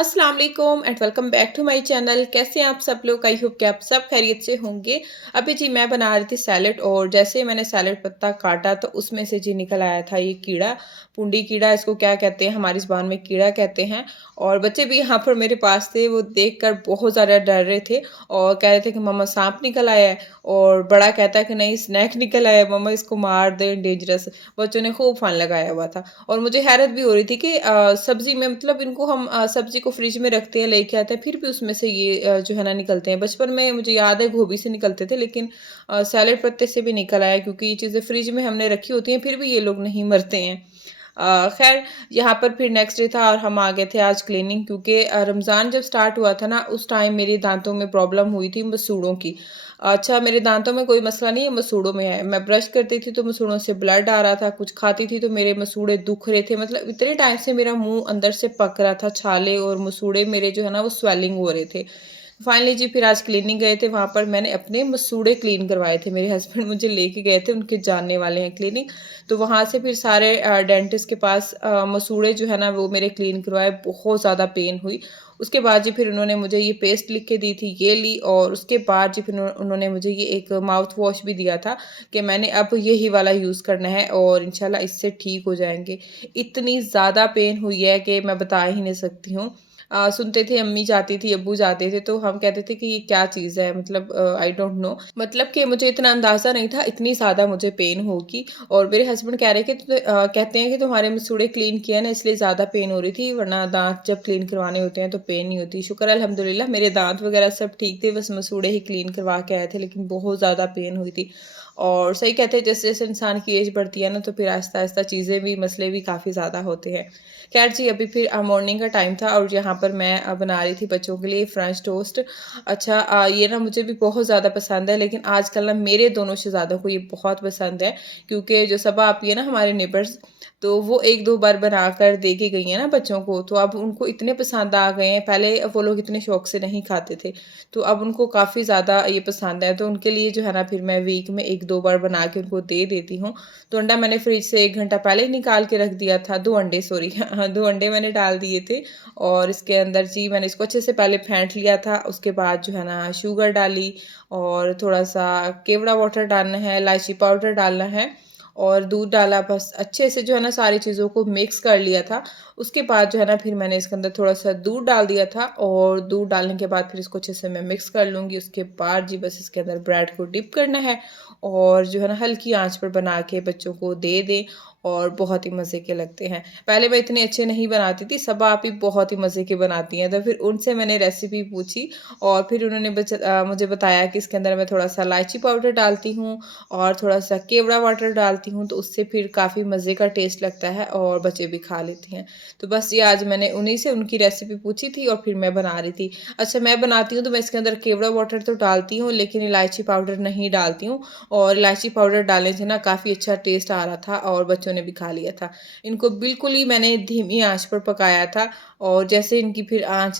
अस्सलाम वालेकुम and welcome back to my channel. कैसे हैं आप सब लोग? आई होप कि आप सब खैरियत से होंगे। अभी जी मैं बना रही थी सैलेड और जैसे ही मैंने सैलेड पत्ता काटा तो उसमें से जी निकल आया था ये कीड़ा, पूंडी कीड़ा इसको क्या कहते हैं, हमारी ज़ुबान में कीड़ा कहते हैं। और बच्चे भी यहाँ पर मेरे पास थे, वो देखकर बहुत ज़्यादा डर रहे थे और कह रहे थे कि मम्मा सांप निकल आया है। और बड़ा कहता है कि नहीं स्नैक निकल आया है मम्मा, इसको मार दें, डेंजरस। बच्चों ने खूब फन लगाया हुआ था। और मुझे हैरत भी हो रही थी कि सब्ज़ी में मतलब इनको हम सब्ज़ी को फ्रिज में रखते हैं, लेके आते हैं, फिर भी उसमें से ये जो है ना निकलते हैं। बचपन में मुझे याद है गोभी से निकलते थे, लेकिन सैलेड पत्ते से भी निकल आया क्योंकि ये चीज़ें फ्रिज में हमने रखी होती हैं, फिर भी ये लोग नहीं मरते हैं। खैर यहाँ पर फिर नेक्स्ट डे था और हम आ गए थे आज क्लीनिंग क्योंकि रमज़ान जब स्टार्ट हुआ था ना उस टाइम मेरे दांतों में प्रॉब्लम हुई थी मसूड़ों की। अच्छा मेरे दांतों में कोई मसला नहीं है, मसूड़ों में है। मैं ब्रश करती थी तो मसूड़ों से ब्लड आ रहा था, कुछ खाती थी तो मेरे मसूड़े दुख रहे थे। मतलब इतने टाइम से मेरा मुँह अंदर से पक रहा था, छाले और मसूड़े मेरे जो है ना वो स्वेलिंग हो रहे थे। फाइनली जी फिर आज क्लीनिंग गए थे, वहाँ पर मैंने अपने मसूड़े क्लीन करवाए थे। मेरे हस्बैंड मुझे लेके गए थे, उनके जानने वाले हैं क्लिनिक। तो वहाँ से फिर सारे डेंटिस्ट के पास मसूड़े जो है ना वो मेरे क्लीन करवाए, बहुत ज़्यादा पेन हुई। उसके बाद जी फिर उन्होंने मुझे ये पेस्ट लिख के दी थी, ये ली और उसके बाद जी फिर उन्होंने मुझे ये एक माउथ वॉश भी दिया था कि मैंने अब यही वाला यूज़ करना है और इंशाल्लाह इससे ठीक हो जाएँगे। इतनी ज़्यादा पेन हुई है कि मैं बता ही नहीं सकती हूँ। सुनते थे अम्मी जाती थी, अब्बू जाते थे तो हम कहते थे कि ये क्या चीज़ है, मतलब आई डोंट नो, मतलब कि मुझे इतना अंदाज़ा नहीं था इतनी ज़्यादा मुझे पेन होगी। और मेरे हस्बैंड कह रहे कि कहते हैं कि तुम्हारे मसूड़े क्लीन किया ना इसलिए ज़्यादा पेन हो रही थी, वरना दाँत जब क्लीन करवाने होते हैं तो पेन नहीं होती। शुक्र है अल्हम्दुलिल्लाह मेरे दाँत वगैरह सब ठीक थे, बस मसूड़े ही क्लीन करवा के आए थे, लेकिन बहुत ज़्यादा पेन हुई थी। और सही कहते हैं जैसे-जैसे इंसान की एज बढ़ती है ना तो फिर आहिस्ता-आहिस्ता चीज़ें भी मसले भी काफ़ी ज़्यादा होते हैं। ख़ैर जी अभी फिर मॉर्निंग का टाइम था और यहाँ पर मैं बना रही थी बच्चों के लिए फ्रेंच टोस्ट। अच्छा ये ना मुझे भी बहुत ज़्यादा पसंद है, लेकिन आजकल ना मेरे दोनों शहज़ादों को ये बहुत पसंद है क्योंकि जो सबा आपी है ना हमारे नेबर्स, तो वो 1-2 बार बनाकर दे के गई हैं ना बच्चों को, तो अब उनको इतने पसंद आ गए हैं। पहले वो लोग इतने शौक से नहीं खाते थे, तो अब उनको काफ़ी ज़्यादा ये पसंद है। तो उनके लिए जो है ना फिर मैं वीक में 1-2 बार बना के उनको दे देती हूँ। तो अंडा मैंने फ्रिज से 1 घंटा पहले ही निकाल के रख दिया था, 2 अंडे सॉरी हाँ, 2 अंडे मैंने डाल दिए थे और इसके अंदर जी मैंने इसको अच्छे से पहले फेंट लिया था। उसके बाद जो है ना शुगर डाली और थोड़ा-सा केवड़ा वाटर डालना है, इलायची पाउडर डालना है और दूध डाला, बस अच्छे से जो है ना सारी चीज़ों को मिक्स कर लिया था। उसके बाद जो है ना फिर मैंने इसके अंदर थोड़ा-सा दूध डाल दिया था और दूध डालने के बाद फिर इसको अच्छे से मैं मिक्स कर लूँगी। उसके बाद जी बस इसके अंदर ब्रेड को डिप करना है और जो है ना हल्की आँच पर बना के बच्चों को दे दें और बहुत ही मज़े के लगते हैं। पहले मैं इतने अच्छे नहीं बनाती थी, सबा आपी बहुत ही मज़े के बनाती हैं, तो फिर उनसे मैंने रेसिपी पूछी और फिर उन्होंने मुझे बताया कि इसके अंदर मैं थोड़ा-सा इलायची पाउडर डालती हूँ और थोड़ा-सा केवड़ा वाटर डालती हूँ, तो उससे फिर काफ़ी मज़े का टेस्ट लगता है और बच्चे भी खा लेते हैं। तो बस ये आज मैंने उन्हीं से उनकी रेसिपी पूछी थी और फिर मैं बना रही थी। अच्छा मैं बनाती हूँ तो मैं इसके अंदर केवड़ा वाटर तो डालती हूँ, लेकिन इलायची पाउडर नहीं डालती हूँ और इलायची पाउडर डालने से ना काफ़ी अच्छा टेस्ट आ रहा था और बच्चों ने भी खा लिया था। इनको बिल्कुल ही मैंने धीमी आँच पर पकाया था और जैसे इनकी फिर आँच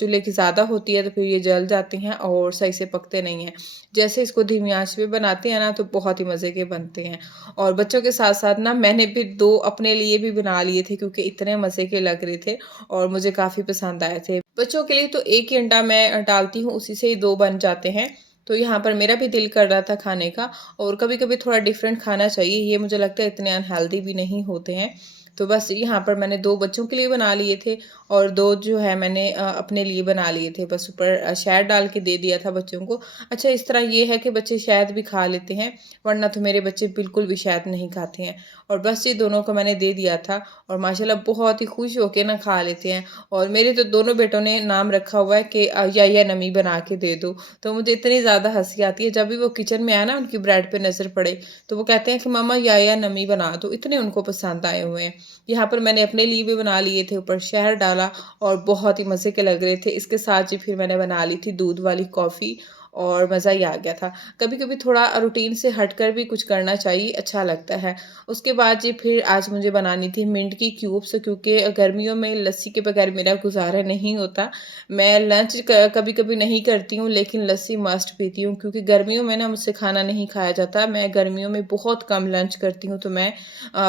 चूल्हे की ज़्यादा होती है तो फिर ये जल जाते हैं और सही से पकते नहीं हैं। जैसे इसको धीमी आँच पे बनाते हैं ना तो बहुत ही मज़े के बनते हैं। और बच्चों के साथ-साथ ना मैंने भी 2 अपने लिए भी बना लिए थे क्योंकि इतने मज़े के लग रहे थे और मुझे काफ़ी पसंद आए थे। बच्चों के लिए तो 1 ही अंडा मैं डालती हूँ, उसी से ही 2 बन जाते हैं। तो यहाँ पर मेरा भी दिल कर रहा था खाने का और कभी-कभी थोड़ा डिफरेंट खाना चाहिए, ये मुझे लगता है इतने अनहेल्दी भी नहीं होते हैं। तो बस यहाँ पर मैंने 2 बच्चों के लिए बना लिए थे और 2 जो है मैंने अपने लिए बना लिए थे। बस ऊपर शहद डाल के दे दिया था बच्चों को। अच्छा इस तरह ये है कि बच्चे शहद भी खा लेते हैं, वरना तो मेरे बच्चे बिल्कुल भी शहद नहीं खाते हैं। और बस ये दोनों को मैंने दे दिया था और माशाल्लाह बहुत ही खुश होके ना खा लेते हैं। और मेरे तो दोनों बेटों ने नाम रखा हुआ है कि या नमी बना के दे दो। तो मुझे इतनी ज़्यादा हँसी आती है जब भी वो किचन में आए ना उनकी ब्रेड पे नज़र पड़े, तो वो कहते हैं कि मम्मा या नमी बना दो, इतने उनको पसंद आए हुए हैं। यहाँ पर मैंने अपने लिए भी बना लिए थे, ऊपर शहद डाला और बहुत ही मज़े के लग रहे थे। इसके साथ जी फिर मैंने बना ली थी दूध वाली कॉफ़ी और मज़ा ही आ गया था। कभी-कभी थोड़ा रूटीन से हटकर भी कुछ करना चाहिए, अच्छा लगता है। उसके बाद जी फिर आज मुझे बनानी थी मिंट की क्यूब्स, क्योंकि गर्मियों में लस्सी के बगैर मेरा गुज़ारा नहीं होता। मैं लंच क कभी-कभी नहीं करती हूँ, लेकिन लस्सी मस्ट पीती हूँ, क्योंकि गर्मियों में ना मुझसे खाना नहीं खाया जाता। मैं गर्मियों में बहुत कम लंच करती हूँ, तो मैं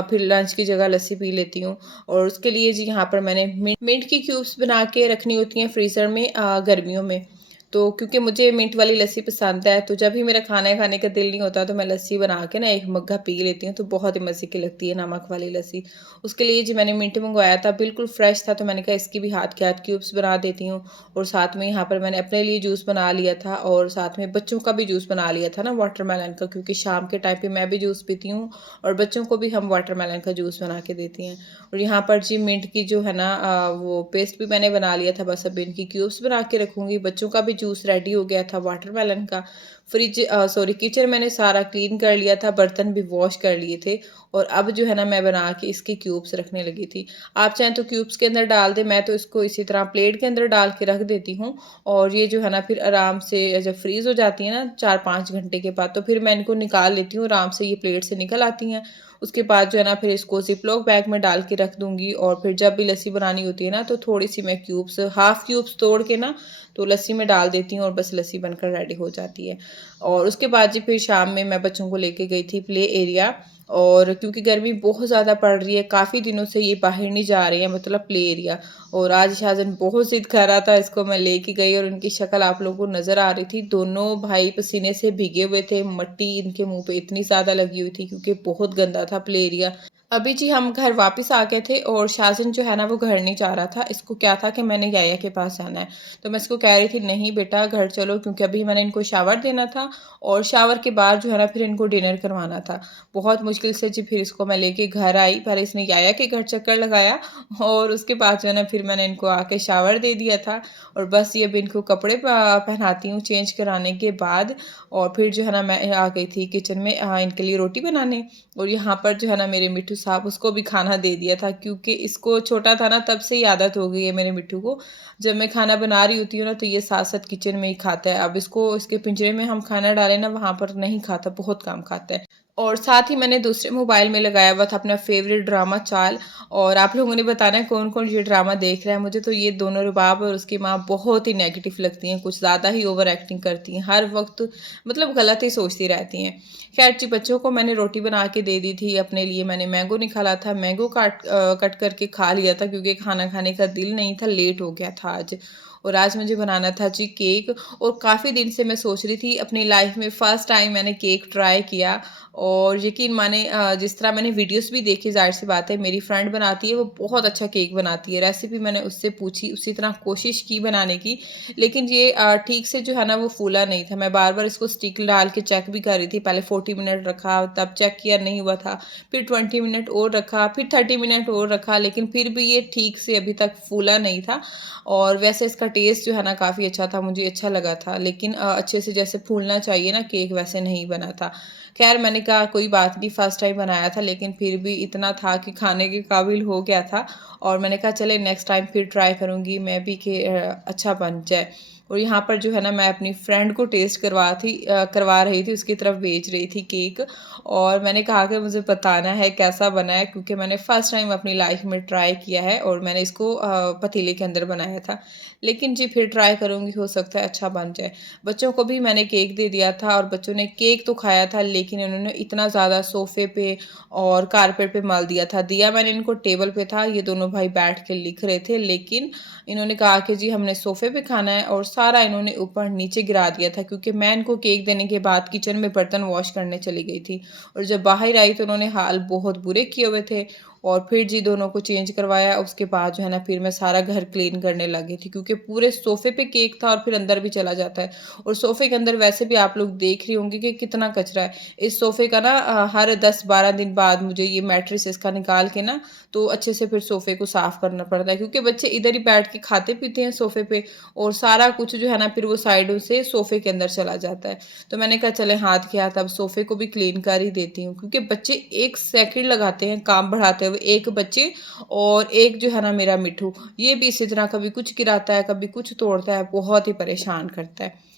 फिर लंच की जगह लस्सी पी लेती हूँ। और उसके लिए जी यहाँ पर मैंने मिंट की क्यूब्स बना के रखनी होती हैं फ्रीज़र में गर्मियों में। तो क्योंकि मुझे मिंट वाली लस्सी पसंद है, तो जब भी मेरा खाना खाने का दिल नहीं होता, तो मैं लस्सी बना के ना 1 मग्गा पी लेती हूँ, तो बहुत ही मज़े की लगती है नमक वाली लस्सी। उसके लिए जी मैंने मिंट मँगवाया था, बिल्कुल फ्रेश था, तो मैंने कहा इसकी भी हाथ के हाथ क्यूब्स बना देती हूँ। और साथ में यहाँ पर मैंने अपने लिए जूस बना लिया था, और साथ में बच्चों का भी जूस बना लिया था ना वाटरमेलन का, क्योंकि शाम के टाइम पे मैं भी जूस पीती हूँ और बच्चों को भी हम वाटरमेलन का जूस बना के देती हैं। और यहाँ पर जी मिंट की जो है ना वो पेस्ट भी मैंने बना लिया था, बस अब इनकी क्यूब्स बना के रखूँगी। बच्चों का भी जूस रेडी हो गया था वाटरमेलन का। सॉरी, किचन मैंने सारा क्लीन कर लिया था, बर्तन भी वॉश कर लिए थे, और अब जो है ना मैं बना के इसकी क्यूब्स रखने लगी थी। आप चाहें तो क्यूब्स के अंदर डाल दें, मैं तो इसको इसी तरह प्लेट के अंदर डाल के रख देती हूँ। और ये जो है ना फिर आराम से जब फ्रीज़ हो जाती है ना 4-5 घंटे के बाद, तो फिर मैं इनको निकाल लेती हूँ, आराम से ये प्लेट से निकल आती हैं। उसके बाद जो है ना फिर इसको ज़िप-लॉक बैग में डाल के रख दूँगी, और फिर जब भी लस्सी बनानी होती है ना, तो थोड़ी-सी मैं क्यूब्स हाफ़ क्यूब्स तोड़ के ना तो लस्सी में डाल देती हूँ, और बस लस्सी बनकर रेडी हो जाती है। और उसके बाद जी फिर शाम में मैं बच्चों को लेके गई थी प्ले एरिया, और क्योंकि गर्मी बहुत ज़्यादा पड़ रही है, काफ़ी दिनों से ये बाहर नहीं जा रहे हैं, मतलब प्ले एरिया। और आज शाज़न बहुत ज़िद कर रहा था, इसको मैं लेके गई, और उनकी शक्ल आप लोगों को नज़र आ रही थी। दोनों भाई पसीने से भीगे हुए थे, मट्टी इनके मुँह पे इतनी ज़्यादा लगी हुई थी, क्योंकि बहुत गंदा था प्ले एरिया। अभी जी हम घर वापस आ गए थे, और शाज़न जो है ना वो घर नहीं जा रहा था। इसको क्या था कि मैंने याया के पास जाना है। तो मैं इसको कह रही थी नहीं बेटा घर चलो, क्योंकि अभी मैंने इनको शावर देना था, और शावर के बाद जो है ना फिर इनको डिनर करवाना था। बहुत मुश्किल से जी फिर इसको मैं लेके घर आई। पहले इसने याया के घर चक्कर लगाया, और उसके बाद जो है ना फिर मैंने इनको आके शावर दे दिया था। और बस ये अब इनको कपड़े पहनाती हूँ चेंज कराने के बाद। और फिर जो है ना मैं आ गई थी किचन में इनके लिए रोटी बनाने। और यहाँ पर जो है ना मेरे मिट्ठू साहब, उसको भी खाना दे दिया था, क्योंकि इसको छोटा था ना तब से ही आदत हो गई है मेरे मिट्ठू को। जब मैं खाना बना रही होती हूँ ना, तो ये साथ-साथ किचन में ही खाता है। अब इसको इसके पिंजरे में हम खाना डालें ना, वहाँ पर नहीं खाता, बहुत कम खाता है। और साथ ही मैंने दूसरे मोबाइल में लगाया हुआ था अपना फ़ेवरेट ड्रामा चाल, और आप लोगों ने बताना है कौन-कौन ये ड्रामा देख रहा है। मुझे तो ये दोनों रुबाब और उसकी माँ बहुत ही नेगेटिव लगती हैं, कुछ ज़्यादा ही ओवर एक्टिंग करती हैं, हर वक़्त मतलब गलत ही सोचती रहती हैं। ख़ैर जी, बच्चों को मैंने रोटी बना के दे दी थी, अपने लिए मैंने मैंगो निकाला था, मैंगो कट करके खा लिया था, क्योंकि खाना खाने का दिल नहीं था, लेट हो गया था आज। और आज मुझे बनाना था जी केक, और काफ़ी दिन से मैं सोच रही थी, अपनी लाइफ़ में फ़र्स्ट टाइम मैंने केक ट्राई किया। और यकीन माने जिस तरह मैंने वीडियोस भी देखे, ज़ाहिर-सी बात है मेरी फ्रेंड बनाती है, वो बहुत अच्छा केक बनाती है। रेसिपी मैंने उससे पूछी, उसी तरह कोशिश की बनाने की, लेकिन ये ठीक से जो है ना वो फूला नहीं था। मैं बार-बार इसको स्टिक डाल के चेक भी कर रही थी, पहले 40 मिनट रखा, तब चेक किया नहीं हुआ था, फिर 20 मिनट और रखा, फिर 30 मिनट और रखा, लेकिन फिर भी ये ठीक से अभी तक फूला नहीं था। और वैसे इसका टेस्ट जो है ना काफ़ी अच्छा था, मुझे अच्छा लगा था, लेकिन अच्छे से जैसे फूलना चाहिए ना केक, वैसे नहीं बना था। ख़ैर मैंने कहा कोई बात नहीं, फर्स्ट टाइम बनाया था, लेकिन फिर भी इतना था कि खाने के काबिल हो गया था। और मैंने कहा चले नेक्स्ट टाइम फिर ट्राई करूँगी मैं भी कि अच्छा बन जाए। और यहाँ पर जो है ना मैं अपनी फ्रेंड को टेस्ट करवा रही थी, उसकी तरफ भेज रही थी केक, और मैंने कहा कि मुझे बताना है कैसा बना है, क्योंकि मैंने फर्स्ट टाइम अपनी लाइफ़ में ट्राई किया है, और मैंने इसको पतीले के अंदर बनाया था। लेकिन जी फिर ट्राई करूँगी, हो सकता है अच्छा बन जाए। बच्चों को भी मैंने केक दे दिया था, और बच्चों ने केक तो खाया था, लेकिन उन्होंने इतना ज़्यादा सोफ़े पे और कारपेट पे मल दिया था। दिया मैंने इनको टेबल पे था, ये दोनों भाई बैठ के लिख रहे थे, लेकिन इन्होंने कहा कि जी हमने सोफ़े पे खाना है, और सारा इन्होंने ऊपर-नीचे गिरा दिया था, क्योंकि मैं इनको केक देने के बाद किचन में बर्तन वॉश करने चली गई थी। और जब बाहर आई तो उन्होंने हाल बहुत बुरे किए हुए थे। और फिर जी दोनों को चेंज करवाया, उसके बाद जो है ना फिर मैं सारा घर क्लीन करने लगी थी, क्योंकि पूरे सोफ़े पे केक था, और फिर अंदर भी चला जाता है। और सोफ़े के अंदर वैसे भी आप लोग देख रही होंगी कि कितना कचरा है। इस सोफ़े का ना हर 10-12 दिन बाद मुझे ये मैट्रेस इसका निकाल के ना तो अच्छे से फिर सोफ़े को साफ़ करना पड़ता है, क्योंकि बच्चे इधर ही बैठ के खाते-पीते हैं सोफ़े पे, और सारा कुछ जो है ना फिर वो साइडों से सोफ़े के अंदर चला जाता है। तो मैंने कहा चले हाथ के हाथ अब सोफ़े को भी क्लीन कर ही देती हूँ, क्योंकि बच्चे 1 सेकंड लगाते हैं काम बढ़ाते हुए, एक बच्चे, और एक जो है ना मेरा मिट्ठू, ये भी इसी तरह कभी कुछ गिराता है, कभी कुछ तोड़ता है, बहुत ही परेशान करता है।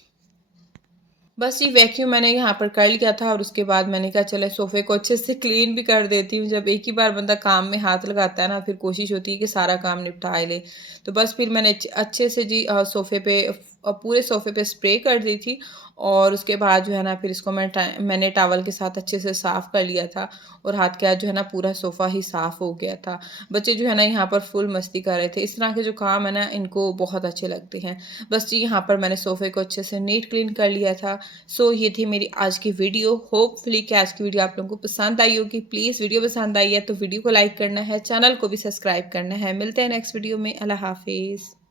बस ये वैक्यूम मैंने यहाँ पर कर लिया था और उसके बाद मैंने कहा चलो सोफ़े को अच्छे से क्लीन भी कर देती हूँ। जब एक ही बार बंदा काम में हाथ लगाता है ना, फिर कोशिश होती है कि सारा काम निपटा ही ले। तो बस फिर मैंने अच्छे से जी सोफ़े पे पूरे सोफ़े पे स्प्रे कर दी थी और उसके बाद जो है ना फिर इसको मैंने टॉवल के साथ अच्छे से साफ़ कर लिया था और हाथ के हाथ जो है ना पूरा सोफ़ा ही साफ़ हो गया था। बच्चे जो है ना यहाँ पर फुल मस्ती कर रहे थे। इस तरह के जो काम है ना इनको बहुत अच्छे लगते हैं। बस जी यहाँ पर मैंने सोफ़े को अच्छे से नीट क्लीन कर लिया था। सो ये थी मेरी आज की वीडियो। होपफुली कि आज की वीडियो आप लोगों को पसंद आई होगी। प्लीज़ वीडियो पसंद आई है तो वीडियो को लाइक करना है, चैनल को भी सब्सक्राइब करना है। मिलते हैं नेक्स्ट वीडियो में। अल्लाह हाफ़िज़।